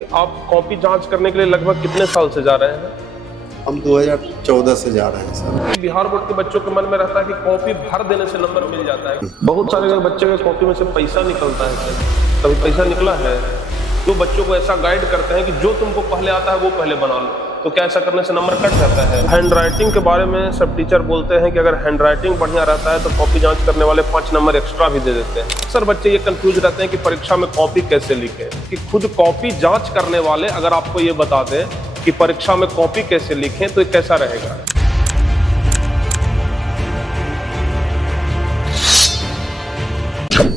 आप कॉपी जांच करने के लिए लगभग कितने साल से जा रहे हैं? हम 2014 से जा रहे हैं सर। बिहार बोर्ड के बच्चों के मन में रहता है कि कॉपी भर देने से नंबर मिल जाता है। बहुत सारे बच्चे के कॉपी में से पैसा निकलता है सर। कभी पैसा निकला है? जो बच्चों को ऐसा गाइड करते हैं कि जो तुमको पहले आता है वो पहले बना लो, तो क्या ऐसा करने से नंबर कट जाता है? हैंड राइटिंग के बारे में सब टीचर बोलते हैं कि अगर हैंड राइटिंग बढ़िया रहता है तो कॉपी जांच करने वाले 5 नंबर एक्स्ट्रा भी दे देते हैं। सर बच्चे ये कंफ्यूज रहते हैं कि परीक्षा में कॉपी कैसे लिखें, कि खुद कॉपी जांच करने वाले अगर आपको ये बता दें कि परीक्षा में कॉपी कैसे लिखें तो ये कैसा रहेगा।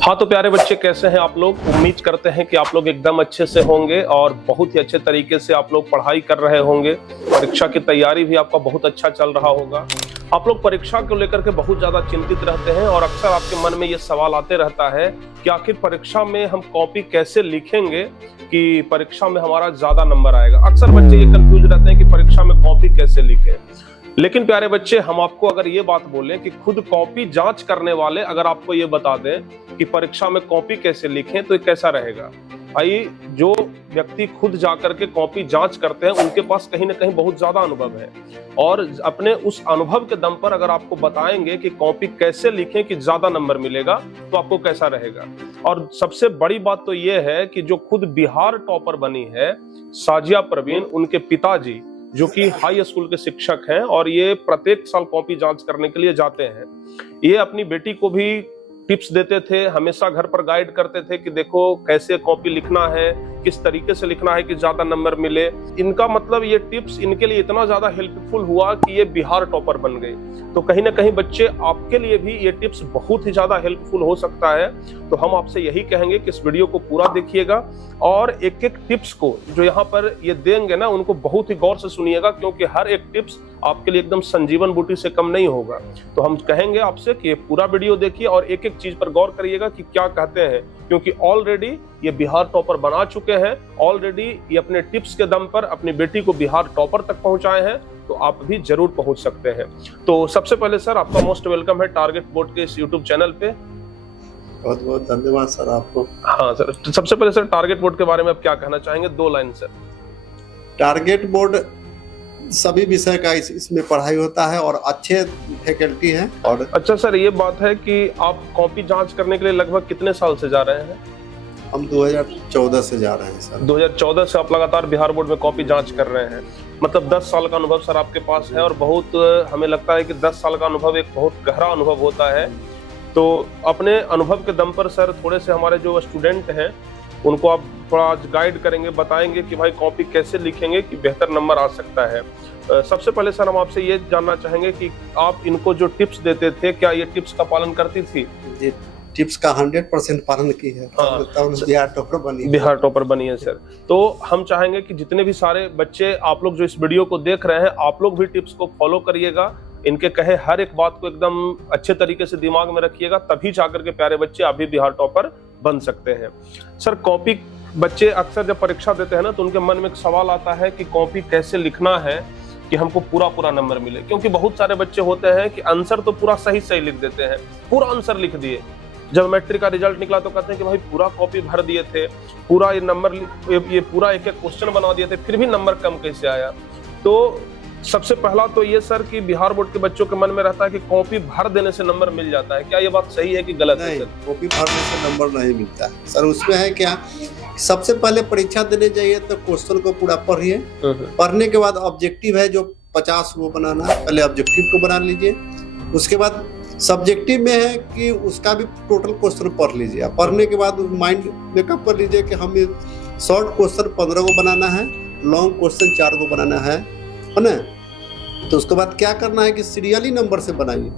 हाँ तो प्यारे बच्चे, कैसे हैं आप लोग? उम्मीद करते हैं कि आप लोग एकदम अच्छे से होंगे और बहुत ही अच्छे तरीके से आप लोग पढ़ाई कर रहे होंगे। परीक्षा की तैयारी भी आपका बहुत अच्छा चल रहा होगा। आप लोग परीक्षा को लेकर के बहुत ज्यादा चिंतित रहते हैं और अक्सर आपके मन में ये सवाल आते रहता है कि आखिर परीक्षा में हम कॉपी कैसे लिखेंगे कि परीक्षा में हमारा ज्यादा नंबर आएगा। अक्सर बच्चे ये कंफ्यूज रहते हैं कि परीक्षा में कॉपी कैसे लिखें। लेकिन प्यारे बच्चे, हम आपको अगर ये बात बोलें कि खुद कॉपी जांच करने वाले अगर आपको ये बता दें कि परीक्षा में कॉपी कैसे लिखें तो ये कैसा रहेगा। भाई, जो व्यक्ति खुद जाकर के कॉपी जांच करते हैं उनके पास कहीं ना कहीं बहुत ज्यादा अनुभव है और अपने उस अनुभव के दम पर अगर आपको बताएंगे कि कॉपी कैसे लिखें कि ज्यादा नंबर मिलेगा तो आपको कैसा रहेगा। और सबसे बड़ी बात तो ये है कि जो खुद बिहार टॉपर बनी है साजिया परवीन, उनके पिताजी जो कि हाई स्कूल के शिक्षक हैं और ये प्रत्येक साल कॉपी जांच करने के लिए जाते हैं। ये अपनी बेटी को भी टिप्स देते थे, हमेशा घर पर गाइड करते थे कि देखो कैसे कॉपी लिखना है, किस तरीके से लिखना है कि ज्यादा नंबर मिले। इनका मतलब ये टिप्स इनके लिए इतना ज्यादा हेल्पफुल हुआ कि ये बिहार टॉपर बन गए। तो कहीं ना कहीं बच्चे, आपके लिए भी ये टिप्स बहुत ही ज्यादा हेल्पफुल हो सकता है। तो हम आपसे यही कहेंगे कि इस वीडियो को पूरा देखिएगा और एक एक टिप्स को जो यहाँ पर ये देंगे ना, उनको बहुत ही गौर से सुनिएगा, क्योंकि हर एक टिप्स आपके लिए एकदम संजीवन बूटी से कम नहीं होगा। तो हम कहेंगे आपसे कि ये पूरा वीडियो देखिए और एक एक चीज पर गौर करिएगा कि क्या कहते हैं, क्योंकि ऑलरेडी ये बिहार टॉपर बना चुके हैं। ऑलरेडी ये अपने टिप्स के दम पर अपनी बेटी को बिहार टॉपर तक पहुंचाए हैं, तो आप भी जरूर पहुंच सकते हैं। तो सबसे पहले सर, आपका मोस्ट वेलकम है टारगेट बोर्ड के इस यूट्यूब चैनल पे। बहुत बहुत धन्यवाद सर आपको। हाँ सर, तो सबसे पहले सर टारगेट बोर्ड के बारे में आप क्या कहना चाहेंगे? 2 लाइन सर। टारगेट बोर्ड सभी विषय का इसमें पढ़ाई होता है और अच्छे फैकल्टी हैं। और अच्छा सर, ये बात है कि आप कॉपी जांच करने के लिए लगभग कितने साल से जा रहे हैं? हम 2014 से जा रहे हैं सर। 2014 से आप लगातार बिहार बोर्ड में कॉपी जांच कर रहे हैं, मतलब 10 साल का अनुभव सर आपके पास है। और बहुत हमें लगता है कि 10 साल का अनुभव एक बहुत गहरा अनुभव होता है। तो अपने अनुभव के दम पर सर थोड़े से हमारे जो स्टूडेंट हैं उनको आप थोड़ा आज गाइड करेंगे, बताएंगे कि भाई कॉपी कैसे लिखेंगे कि बेहतर नंबर आ सकता है। सबसे पहले सर हम आपसे ये जानना चाहेंगे कि आप इनको जो टिप्स देते थे, क्या ये टिप्स का पालन करती थी? जी, टिप्स का 100% पालन की है। हाँ, बिहार टॉपर बनी। बिहार टॉपर बनी है सर। तो हम चाहेंगे कि जितने भी सारे बच्चे आप लोग जो इस वीडियो को देख रहे हैं, आप लोग भी टिप्स को फॉलो करिएगा। इनके कहे हर एक बात को एकदम अच्छे तरीके से दिमाग में रखिएगा, तभी जाकर के प्यारे बच्चे आप भी बिहार टॉपर बन सकते हैं। सर कॉपी, बच्चे अक्सर जब परीक्षा देते हैं ना तो उनके मन में एक सवाल आता है कि कॉपी कैसे लिखना है कि हमको पूरा नंबर मिले। क्योंकि बहुत सारे बच्चे होते हैं कि आंसर तो पूरा सही लिख देते हैं, पूरा आंसर लिख दिए। जब मैट्रिक का रिजल्ट निकला तो कहते हैं कि भाई पूरा कॉपी भर दिए थे, पूरा ये नंबर, ये पूरा एक एक क्वेश्चन बना दिए थे, फिर भी नंबर कम कैसे आया। तो सबसे पहला तो ये सर कि बिहार बोर्ड के बच्चों के मन में रहता है कि कॉपी भर देने से नंबर मिल जाता है। क्या ये बात सही है कि गलत है सर? कॉपी भरने से नंबर नहीं मिलता है सर। उसमें है क्या, सबसे पहले परीक्षा देने जाइए तो क्वेश्चन को पूरा पढ़िए। पढ़ने के बाद ऑब्जेक्टिव है जो 50 वो बनाना है, पहले ऑब्जेक्टिव को बना लीजिए। उसके बाद सब्जेक्टिव में है कि उसका भी टोटल क्वेश्चन पढ़ लीजिए। पढ़ने के बाद माइंड मेकअप कर लीजिए कि हमें शॉर्ट क्वेश्चन 15 को बनाना है, लॉन्ग क्वेश्चन 4 को बनाना है ना। तो उसके बाद क्या करना है कि सीरियली नंबर से बनाइए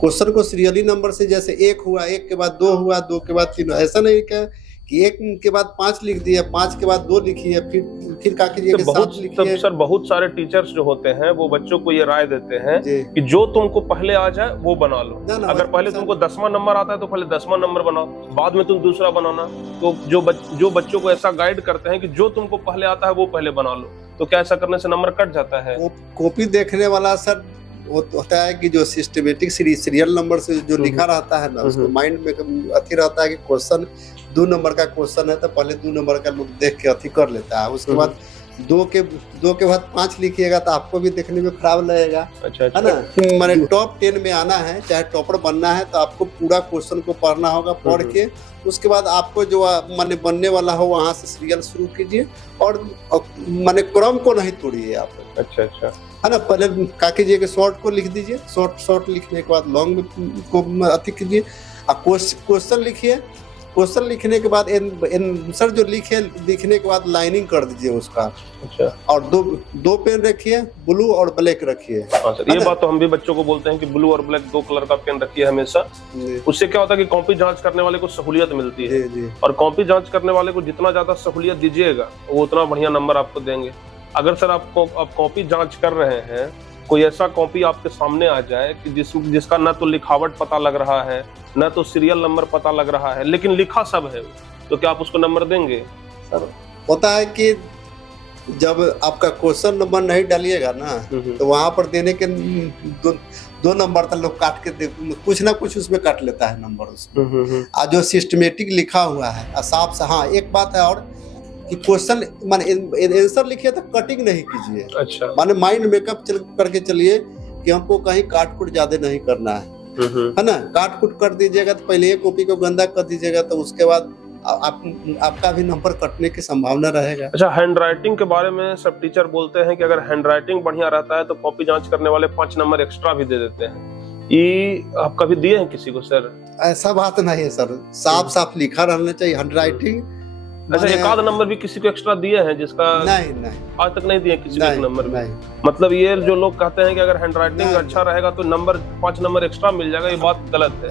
क्वेश्चन को। सीरियली नंबर से, जैसे 1 हुआ, 1 के बाद 2 हुआ, 2 के बाद 3 हुआ। ऐसा नहीं क्या कि 1 के बाद 5 लिख दिया, 5 के बाद 2 लिखिए, फिर क्या कीजिए कि 7 लिखिए। सर बहुत सारे टीचर्स जो होते हैं वो बच्चों को ये राय देते हैं कि जो तुमको पहले आ जाए वो बना लो। अगर पहले तुमको 10वां नंबर आता है तो पहले 10वां नंबर बनाओ, बाद में तुम दूसरा बनाना। तो जो बच्चों को ऐसा गाइड करते हैं कि जो तुमको पहले आता है वो पहले बना लो, तो क्या ऐसा करने से नंबर कट जाता है? कॉपी देखने वाला सर वो होता है कि जो सिस्टमेटिक सीरियल नंबर से जो लिखा रहता है ना, उसको माइंड में अथी रहता है कि क्वेश्चन 2 नंबर का क्वेश्चन है तो पहले 2 नंबर का लोग देख के अथी कर लेता है, उसके बाद 2 के बाद 5 लिखिएगा तो आपको भी देखने में खराब लगेगा। अच्छा है ना, माने टॉप 10 में आना है, चाहे टॉपर बनना है तो आपको पूरा क्वेश्चन को पढ़ना होगा। पढ़ के उसके बाद आपको जो माने बनने वाला हो वहां से सीरियल शुरू कीजिए और माने क्रम को नहीं तोड़िए आप। अच्छा अच्छा, है ना, पहले क्या कीजिए कि शॉर्ट को लिख दीजिए, शॉर्ट लिखने के बाद लॉन्ग को अति कीजिए, क्वेश्चन लिखिए। क्वेश्चन लिखने के बाद आंसर जो लिखने के बाद लाइनिंग कर दीजिए उसका। अच्छा, और दो पेन रखिए, ब्लू और ब्लैक रखिए। हाँ सर, ये बात तो हम भी बच्चों को बोलते हैं कि ब्लू और ब्लैक 2 कलर का पेन रखिए हमेशा। उससे क्या होता है कि कॉपी जांच करने वाले को सहूलियत मिलती है। जी। और कॉपी जांच करने वाले को जितना ज्यादा सहूलियत दीजिएगा वो उतना बढ़िया नंबर आपको देंगे। अगर सर आप कॉपी जांच कर रहे हैं, कोई ऐसा कॉपी आपके सामने आ जाए कि जिसका न तो लिखावट पता लग रहा है, न तो सीरियल नंबर पता लग रहा है, लेकिन लिखा सब है, तो क्या आप उसको नंबर देंगे? सर होता है कि जब आपका क्वेश्चन नंबर नहीं डालिएगा ना तो वहां पर देने के 2 नंबर तक लोग काट के कुछ ना कुछ उसमें काट लेता है नंबर उसमें। आज जो सिस्टमेटिक लिखा हुआ है साफ से। हाँ, एक बात है और कि क्वेश्चन माने आंसर लिखिए तो कटिंग नहीं कीजिए। अच्छा, माने माइंड मेकअप करके चलिए कि हमको कहीं काट कुट ज्यादा नहीं करना है ना। काट कुट कर दीजिएगा तो पहले कॉपी को गंदा कर दीजिएगा तो उसके बाद आपका भी नंबर कटने की संभावना रहेगा। अच्छा, हैंड राइटिंग के बारे में सब टीचर बोलते हैं कि अगर हैंड राइटिंग बढ़िया रहता है तो कॉपी जांच करने वाले 5 नंबर एक्स्ट्रा भी दे देते हैं। ये आप कभी दिए हैं किसी को सर? ऐसा बात नहीं है सर, साफ लिखा रहना चाहिए हैंड राइटिंग। अच्छा, एक आध नंबर भी किसी को एक्स्ट्रा दिए हैं जिसका? नहीं, आज तक नहीं दिए किसी को एक नंबर भी। मतलब ये जो लोग कहते हैं कि अगर हैंड राइटिंग अच्छा रहेगा तो 5 नंबर एक्स्ट्रा मिल जाएगा, ये बात गलत है।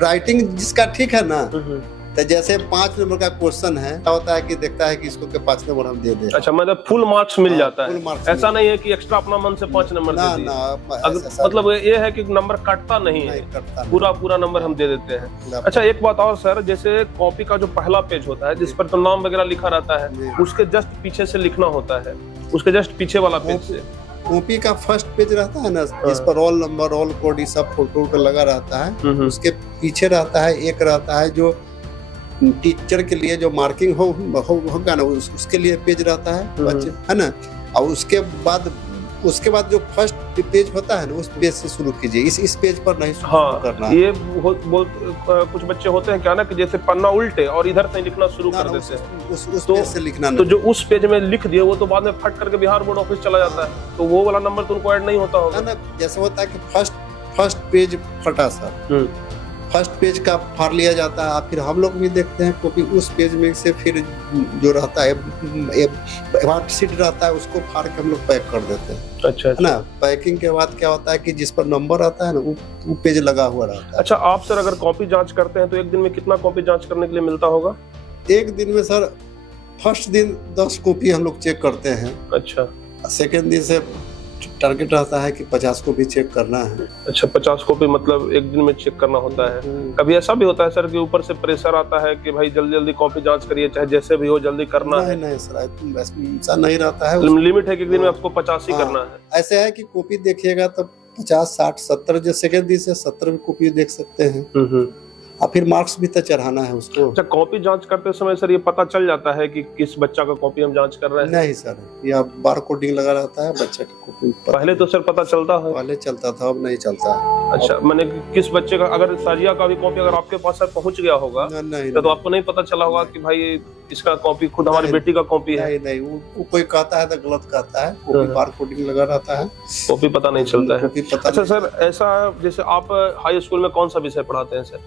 राइटिंग जिसका ठीक है ना, तो जैसे 5 नंबर का क्वेश्चन है, क्या होता है कि देखता है कि इसको के 5 नंबर हम दे दे। अच्छा, मतलब फुल मार्क्स मिल जाता है, ऐसा नहीं है कि एक्स्ट्रा अपना मन से 5 नंबर दे दिए। मतलब ये है कि नंबर कटता नहीं है, पूरा नंबर हम दे देते हैं। अच्छा, एक बात और सर, जैसे कॉपी का जो पहला पेज होता है जिस पर तो नाम वगैरह लिखा रहता है, उसके जस्ट पीछे से लिखना होता है, उसके जस्ट पीछे वाला पेज से। कॉपी का फर्स्ट पेज रहता है ना, जिस पर रोल नंबर, रोल कोड, ये सब फोटो लगा रहता है, उसके पीछे रहता है एक रहता है जो टीचर के लिए जो मार्किंग होगा ना, उसके लिए पेज रहता है बच्चे, है ना। और उसके बाद जो फर्स्ट पेज होता है ना, उस पेज से शुरू कीजिए, इस पेज पर नहीं शुरू करना। ये कुछ बच्चे होते हैं क्या ना कि जैसे पन्ना उल्टे और इधर से लिखना शुरू कर देते हैं, उस पेज से लिखना तो जो उस पेज में लिख दिए वो तो बाद में फट करके बिहार बोर्ड ऑफिस चला जाता है, तो वो वाला नंबर तो उनको ऐड नहीं होता होगा ना। जैसे होता है कि फर्स्ट पेज फटा सर, फर्स्ट पेज का फाड़ लिया जाता है, फिर हम लोग भी देखते हैं क्योंकि उस पेज में से फिर जो रहता है वार्ड शीट रहता है उसको फाड़ के हम लोग पैक कर देते हैं। अच्छा, है ना। पैकिंग के बाद क्या होता है कि जिस पर नंबर आता है ना वो पेज लगा हुआ रहता है। अच्छा, आप सर अगर कॉपी जांच करते हैं तो एक दिन में कितना कॉपी जांच करने के लिए मिलता होगा? एक दिन में सर फर्स्ट दिन 10 कॉपी हम लोग चेक करते हैं। अच्छा, सेकेंड दिन से टारगेट रहता है कि 50 कॉपी चेक करना है। अच्छा, 50 कॉपी मतलब एक दिन में चेक करना होता है। कभी ऐसा भी होता है सर कि ऊपर से प्रेशर आता है कि भाई जल्दी कॉपी जांच करिए, चाहे जैसे भी हो जल्दी करना है? नहीं सर, ऐसा नहीं रहता है। लिमिट है कि एक दिन में आपको 50 ही करना है? ऐसे है कि कॉपी देखिएगा तो 50, 60, 70, जो सेकेंड दिन से 70 भी कॉपी देख सकते हैं। और फिर मार्क्स भी तो चढ़ाना है उसको। अच्छा, कॉपी जांच करते समय सर ये पता चल जाता है कि किस बच्चा का कॉपी हम जांच कर रहे हैं? नहीं सर, या बार कोडिंग लगा रहता है बच्चे की कॉपी। पहले तो सर पता चलता है? पहले चलता था, अब नहीं चलता है। अच्छा, मैंने किस बच्चे का, अगर साजिया का भी कॉपी अगर आपके पास सर पहुंच गया होगा तो आपको नहीं पता चला होगा कि भाई इसका कॉपी खुद हमारी बेटी का कॉपी है? नहीं, वो कोई कहता है तो गलत कहता है, कॉपी बार कोडिंग लगा रहता है, कॉपी पता नहीं चलता है। अच्छा सर, ऐसा जैसे आप हाई स्कूल में कौन सा विषय पढ़ाते हैं सर?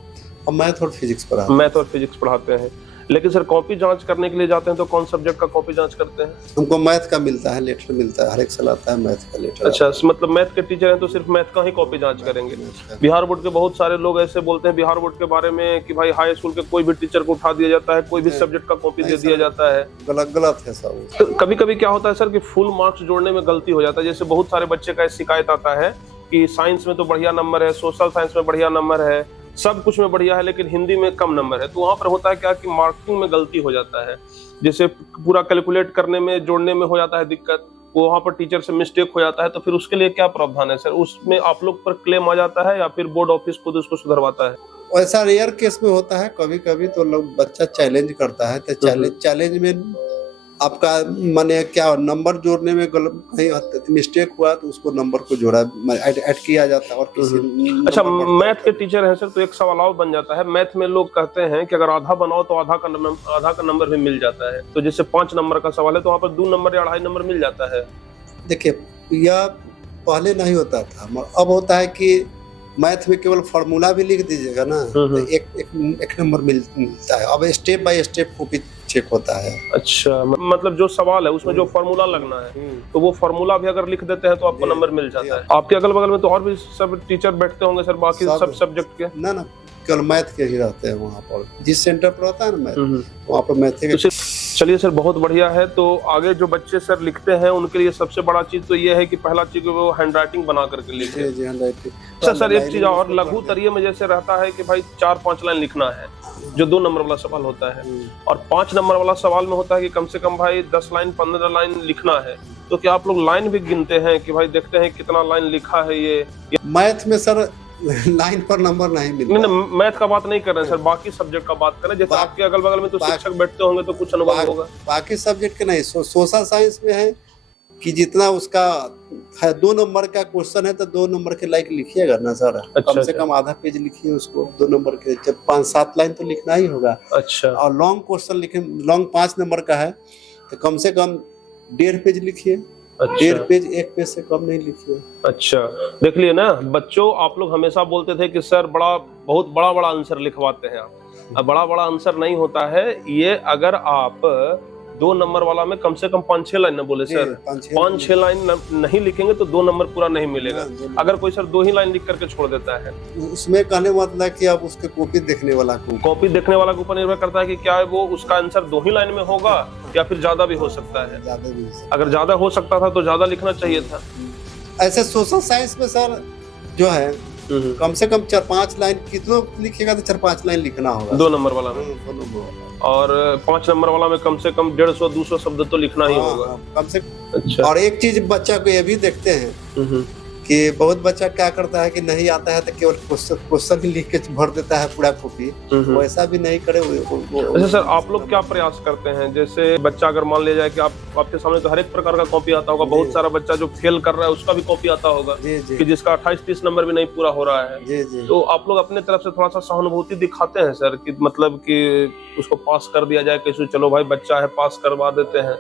मैथ और फिजिक्स पढ़ाते हैं, लेकिन सर कॉपी जांच करने के लिए जाते हैं तो कौन सब्जेक्ट का कॉपी जांच करते हैं? हमको मैथ का मिलता है, लेटर मिलता है, हर एक साल आता है मैथ का लेटर। अच्छा, मतलब मैथ के टीचर हैं तो सिर्फ मैथ का ही कॉपी जांच करेंगे? बिहार बोर्ड के बहुत सारे लोग ऐसे बोलते हैं बिहार बोर्ड के बारे में कि भाई हाई स्कूल के कोई भी टीचर को उठा दिया जाता है, कोई भी सब्जेक्ट का कॉपी दे दिया जाता है। गलत है सब। तो कभी कभी क्या होता है सर कि फुल मार्क्स जोड़ने में गलती हो जाता है। जैसे बहुत सारे बच्चे का शिकायत आता है कि साइंस में तो बढ़िया नंबर है, सोशल साइंस में बढ़िया नंबर है, सब कुछ में बढ़िया है, लेकिन हिंदी में कम नंबर है। तो वहां पर होता है क्या कि मार्किंग में गलती हो जाता है, जैसे पूरा कैलकुलेट करने में, जोड़ने में हो जाता है दिक्कत, वहाँ पर टीचर से मिस्टेक हो जाता है तो फिर उसके लिए क्या प्रावधान है सर? उसमें आप लोग पर क्लेम आ जाता है या फिर बोर्ड ऑफिस खुद उसको सुधरवाता है? ऐसा रेयर केस में होता है, कभी कभी तो लोग बच्चा चैलेंज करता है, तो चैलेंज में आपका माने क्या नंबर जोड़ने में कहीं मिस्टेक हुआ तो उसको नंबर को जोड़ा ऐड किया जाता है और किसी अच्छा, मैथ के टीचर हैं सर, तो एक सवाल और बन जाता है। मैथ में लोग कहते हैं कि अगर आधा बनाओ तो आधा का नंबर भी मिल जाता है, तो जैसे 5 नंबर का सवाल है तो वहाँ पर 2 नंबर या 2.5 नंबर मिल जाता है। देखिए, यह पहले नहीं होता था, अब होता है कि मैथ में केवल फार्मूला भी लिख दीजिएगा ना तो एक नंबर मिलता है। अब step by step copy check होता है। अच्छा, मतलब जो सवाल है उसमें जो फार्मूला लगना है तो वो फार्मूला भी अगर लिख देते हैं तो आपको नंबर मिल जाता है। आपके अगल बगल में तो और भी सब टीचर बैठते होंगे सर, बाकी सब सब्जेक्ट के? ना केवल मैथ के ही रहते हैं वहाँ पर, जिस सेंटर पर होता है ना मैथ, वहाँ पर मैथ के। चलिए सर, बहुत बढ़िया है। तो आगे जो बच्चे सर लिखते हैं उनके लिए सबसे बड़ा चीज तो ये है कि पहला चीज वो हैंड राइटिंग बना करके लिखे। जी, हैंड राइटिंग। सर एक चीज और, लघु तरीय में जैसे रहता है कि भाई 4-5 लाइन लिखना है, जो 2 नंबर वाला सवाल होता है, और 5 नंबर वाला सवाल में होता है कि कम से कम भाई 10 लाइन 15 लाइन लिखना है। तो क्या आप लोग लाइन भी गिनते हैं कि भाई देखते हैं कितना लाइन लिखा है ये? मैथ में सर लाइन पर नंबर नहीं मिलता। नहीं, मैथ का बात नहीं कर रहे हैं सर, बाकी सब्जेक्ट का बात करें। जैसे आपके अगल बगल में तो शिक्षक बैठते होंगे तो कुछ अनुभव होगा। बाकी सब्जेक्ट के नहीं, सोशल साइंस में है कि जितना उसका है 2 नंबर का क्वेश्चन है तो 2 नंबर के लाइक लिखिएगा ना सर। कम से कम आधा पेज लिखिए उसको, 2 नंबर के, जब 5-7 लाइन तो लिखना ही होगा। अच्छा, और लॉन्ग क्वेश्चन लिखे, लॉन्ग 5 नंबर का है तो कम से कम 1.5 पेज लिखिए। अच्छा, 1.5 पेज, 1 पेज से कम नहीं लिखिए। अच्छा, देख लिए ना बच्चों, आप लोग हमेशा बोलते थे कि सर बहुत बड़ा आंसर लिखवाते हैं आप। अब बड़ा आंसर नहीं होता है ये। अगर आप 2 नंबर वाला में कम से कम 5-6 लाइन न बोले सर, 5-6 लाइन नहीं लिखेंगे तो 2 नंबर पूरा नहीं मिलेगा। अगर कोई सर 2 ही लाइन लिख करके छोड़ देता है, उसमें कहने मतलब कि आप उसके कॉपी देखने वाला के ऊपर निर्भर करता है कि क्या वो उसका आंसर 2 ही लाइन में होगा या फिर ज्यादा भी हो सकता है। अगर ज्यादा हो सकता था तो ज्यादा लिखना चाहिए था। ऐसे सोशल साइंस में सर जो है कम से कम 4-5 लाइन, कितना लिखिएगा तो 4-5 लाइन लिखना होगा 2 नंबर वाला में, और 5 नंबर वाला में कम से कम 150-200 शब्द तो लिखना ही होगा कम से। अच्छा, और एक चीज बच्चा को ये भी देखते हैं कि बहुत बच्चा क्या करता है कि नहीं आता है तो केवल क्वेश्चन ही लिख के भर देता है पूरा कॉपी। वैसा भी नहीं करे। अच्छा सर, आप लोग क्या प्रयास करते हैं? जैसे बच्चा अगर मान लिया जाए कि आपके सामने तो हर एक प्रकार का कॉपी आता होगा, बहुत सारा बच्चा जो फेल कर रहा है उसका भी कॉपी आता होगा कि जिसका 28-30 नंबर भी नहीं पूरा हो रहा है। तो आप लोग अपने तरफ से थोड़ा सा सहानुभूति दिखाते हैं सर कि मतलब कि उसको पास कर दिया जाए कैसे? चलो भाई बच्चा है, पास करवा देते हैं।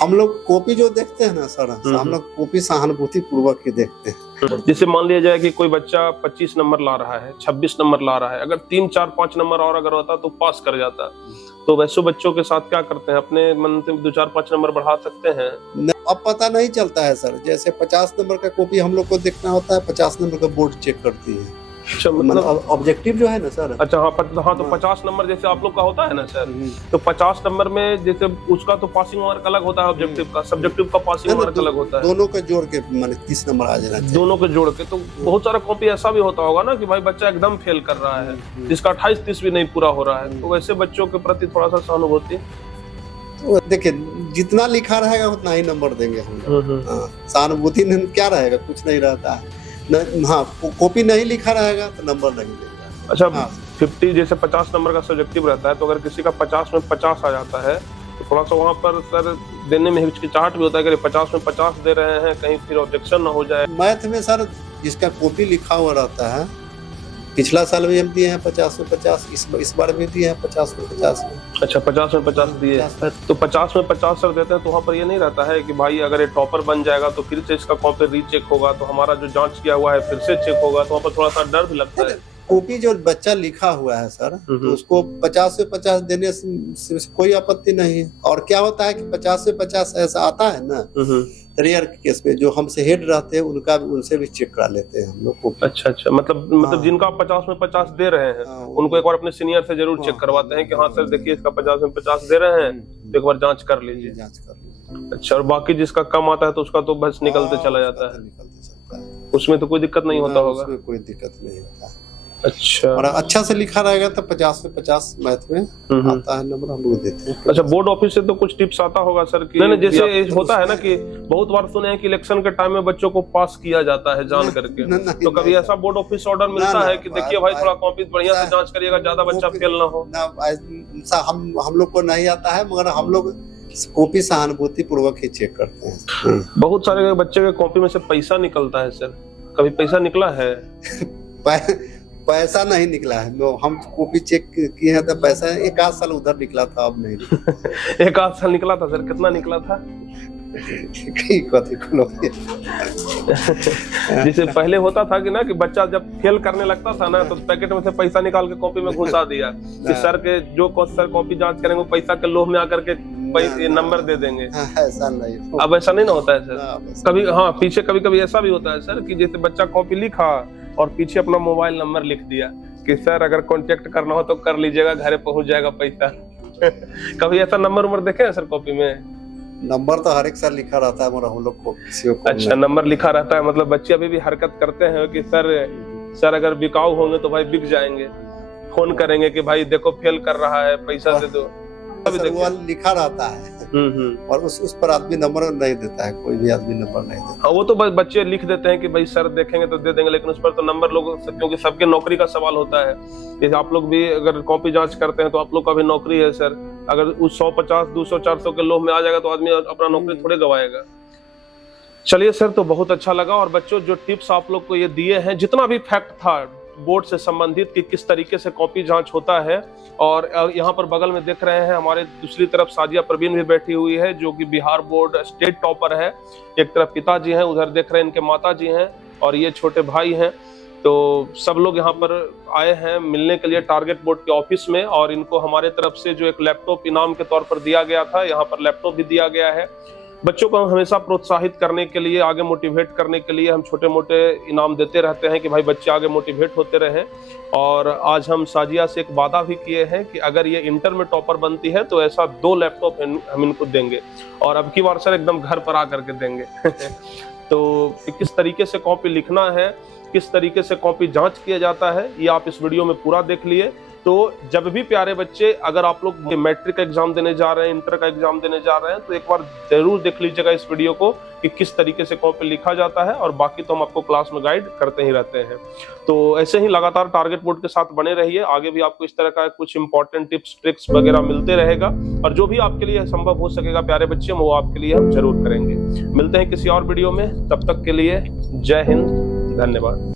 हम लोग कॉपी जो देखते हैं ना सर, हम लोग कॉपी सहानुभूति पूर्वक ही देखते हैं। जैसे मान लिया जाए कि कोई बच्चा 25 नंबर ला रहा है, 26 नंबर ला रहा है, अगर 3-4-5 नंबर और अगर होता तो पास कर जाता, तो वैसे बच्चों के साथ क्या करते हैं? अपने मन से 2-4-5 नंबर बढ़ा सकते हैं? अब पता नहीं चलता है सर। जैसे 50 नंबर का कॉपी हम लोग को देखना होता है, 50 नंबर का बोर्ड चेक करती है। अच्छा, मतलब ऑब्जेक्टिव जो है ना सर। अच्छा, हाँ तो 50 नंबर जैसे आप लोग का होता है ना सर, तो 50 नंबर में जैसे उसका तो पासिंग मार्क अलग होता है ऑब्जेक्टिव का, सब्जेक्टिव का पासिंग मार्क अलग होता है। दोनों का जोड़ के माने 30 नंबर आ जाना चाहिए। दोनों के जोड़ के। तो बहुत सारा कॉपी ऐसा भी होता होगा ना कि भाई बच्चा एकदम फेल कर रहा है, जिसका 28-30 भी नहीं पूरा हो रहा है, तो वैसे बच्चों के प्रति थोड़ा सा सहानुभूति। तो देखिए, जितना लिखा रहेगा उतना ही नंबर देंगे हम लोग। सहानुभूति क्या रहेगा? कुछ नहीं रहता है। हाँ, कॉपी नहीं लिखा रहेगा तो नंबर नहीं देगा। अच्छा, 50 जैसे 50 नंबर का सब्जेक्टिव रहता है, तो अगर किसी का 50 में 50 आ जाता है तो थोड़ा सा वहाँ पर सर देने में हिचकिचाहट भी होता है कि 50 में 50 दे रहे हैं, कहीं फिर ऑब्जेक्शन ना हो जाए। मैथ में सर जिसका कॉपी लिखा हुआ रहता है, पिछला साल भी हम दिए हैं 50 में 50, इस बार भी दिए हैं 50 में 50। अच्छा, 50 में 50 दिए, तो 50 में 50 सर देते हैं तो वहाँ पर ये नहीं रहता है कि भाई अगर ये टॉपर बन जाएगा तो फिर से इसका कॉपी रीचेक होगा, तो हमारा जो जांच किया हुआ है फिर से चेक होगा, तो वहाँ पर थोड़ा सा डर भी लगता है। कॉपी जो बच्चा लिखा हुआ है सर, तो उसको 50 से 50 देने से कोई आपत्ति नहीं है। और क्या होता है कि 50 से 50 ऐसा आता है ना, रेयर केस में जो हमसे हेड रहते हैं उनसे भी चेक करा लेते हैं हम लोग को। अच्छा, मतलब जिनका 50 में 50 दे रहे हैं उनको एक बार अपने सीनियर से जरूर चेक करवाते हैं कि हाँ सर देखिए इसका 50 में 50 दे रहे हैं, तो एक बार जांच कर लीजिए। अच्छा, और बाकी जिसका कम आता है तो उसका तो बस निकलते चला जाता है, उसमें तो कोई दिक्कत नहीं होता होगा? उसमें कोई दिक्कत नहीं होता। अच्छा। और अच्छा से लिखा रहेगा तो 50 से 50 मैथ में आता है नंबर, हम लोग देते हैं। अच्छा, बोर्ड ऑफिस से तो कुछ टिप्स आता होगा सर कि नहीं, जैसे होता है ना कि बहुत बार सुने हैं कि इलेक्शन के टाइम में बच्चों को पास किया जाता है जान करके, तो कभी ऐसा बोर्ड ऑफिस ऑर्डर मिलता है कि देखिए भाई थोड़ा कॉपी बढ़िया से जांच करिएगा, ज्यादा बच्चा फेल ना हो? हम लोग को नहीं आता है, मगर हम लोग कॉपी सहानुभूति पूर्वक ही चेक करते हैं। बहुत सारे बच्चे के कॉपी में से पैसा निकलता है सर, कभी पैसा निकला है? पैसा नहीं निकला है, हम कॉपी चेक किए हैं तो पैसा एक आध साल उधर निकला था, अब नहीं। एक आध साल निकला था सर? कितना निकला था? जैसे पहले होता था कि ना कि बच्चा जब फेल करने लगता था ना तो पैकेट में से पैसा निकाल के कॉपी में घुसा दिया कि सर के जो सर कॉपी जांच करेंगे वो पैसा के लोभ में आकर के नंबर दे देंगे। ऐसा नहीं, अब ऐसा नहीं ना होता है सर? कभी हाँ, पीछे कभी कभी ऐसा भी होता है सर कि जैसे बच्चा कॉपी लिखा और पीछे अपना मोबाइल नंबर लिख दिया कि सर अगर कांटेक्ट करना हो तो कर लीजिएगा, घर पहुंच जाएगा पैसा। कभी ऐसा नंबर देखे हैं सर कॉपी में? नंबर तो हर एक साल लिखा रहता है, मगर हम लोग को अच्छा, नंबर लिखा रहता है, मतलब बच्चे अभी भी हरकत करते हैं कि सर अगर बिकाऊ होंगे तो भाई बिक जाएंगे, फोन करेंगे कि भाई देखो फेल कर रहा है, पैसा दे दो। लिखा रहता है और उस पर आदमी नंबर नहीं देता है, कोई भी आदमी नंबर नहीं देता। हाँ, वो तो बच्चे लिख देते हैं कि भाई सर देखेंगे तो दे देंगे, लेकिन उस पर तो नंबर लोग, क्योंकि सबके नौकरी का सवाल होता है। जैसे आप लोग भी अगर कॉपी जांच करते हैं तो आप लोग का भी नौकरी है सर, अगर उस 150, 200, 400 के लोभ में आ जाएगा तो आदमी अपना नौकरी थोड़े गवाएगा। चलिए सर, तो बहुत अच्छा लगा। और बच्चों, जो टिप्स आप लोग को ये दिए हैं, जितना भी फैक्ट था बोर्ड से संबंधित कि किस तरीके से कॉपी जांच होता है, और यहाँ पर बगल में देख रहे हैं हमारे दूसरी तरफ साजिया परवीन भी बैठी हुई है जो कि बिहार बोर्ड स्टेट टॉपर है। एक तरफ पिताजी हैं, उधर देख रहे हैं इनके माताजी हैं, और ये छोटे भाई हैं। तो सब लोग यहाँ पर आए हैं मिलने के लिए टारगेट बोर्ड के ऑफिस में, और इनको हमारे तरफ से जो एक लैपटॉप इनाम के तौर पर दिया गया था, यहाँ पर लैपटॉप भी दिया गया है। बच्चों को हम हमेशा प्रोत्साहित करने के लिए, आगे मोटिवेट करने के लिए हम छोटे मोटे इनाम देते रहते हैं कि भाई बच्चे आगे मोटिवेट होते रहें। और आज हम साजिया से एक वादा भी किए हैं कि अगर ये इंटर में टॉपर बनती है तो ऐसा 2 लैपटॉप हम इनको देंगे, और अब की बार सर एकदम घर पर आकर के देंगे। तो किस तरीके से कॉपी लिखना है, किस तरीके से कॉपी जांच किया जाता है, ये आप इस वीडियो में पूरा देख लिए। तो जब भी प्यारे बच्चे, अगर आप लोग मैट्रिक का एग्जाम देने जा रहे हैं, इंटर का एग्जाम देने जा रहे हैं, तो एक बार जरूर देख लीजिएगा इस वीडियो को कि किस तरीके से कॉपी लिखा जाता है। और बाकी तो हम आपको क्लास में गाइड करते ही रहते हैं। तो ऐसे ही लगातार टारगेट बोर्ड के साथ बने रहिए, आगे भी आपको इस तरह का कुछ इंपॉर्टेंट टिप्स ट्रिक्स वगैरह मिलते रहेगा, और जो भी आपके लिए संभव हो सकेगा प्यारे बच्चे, वो आपके लिए हम जरूर करेंगे। मिलते हैं किसी और वीडियो में, तब तक के लिए जय हिंद, धन्यवाद।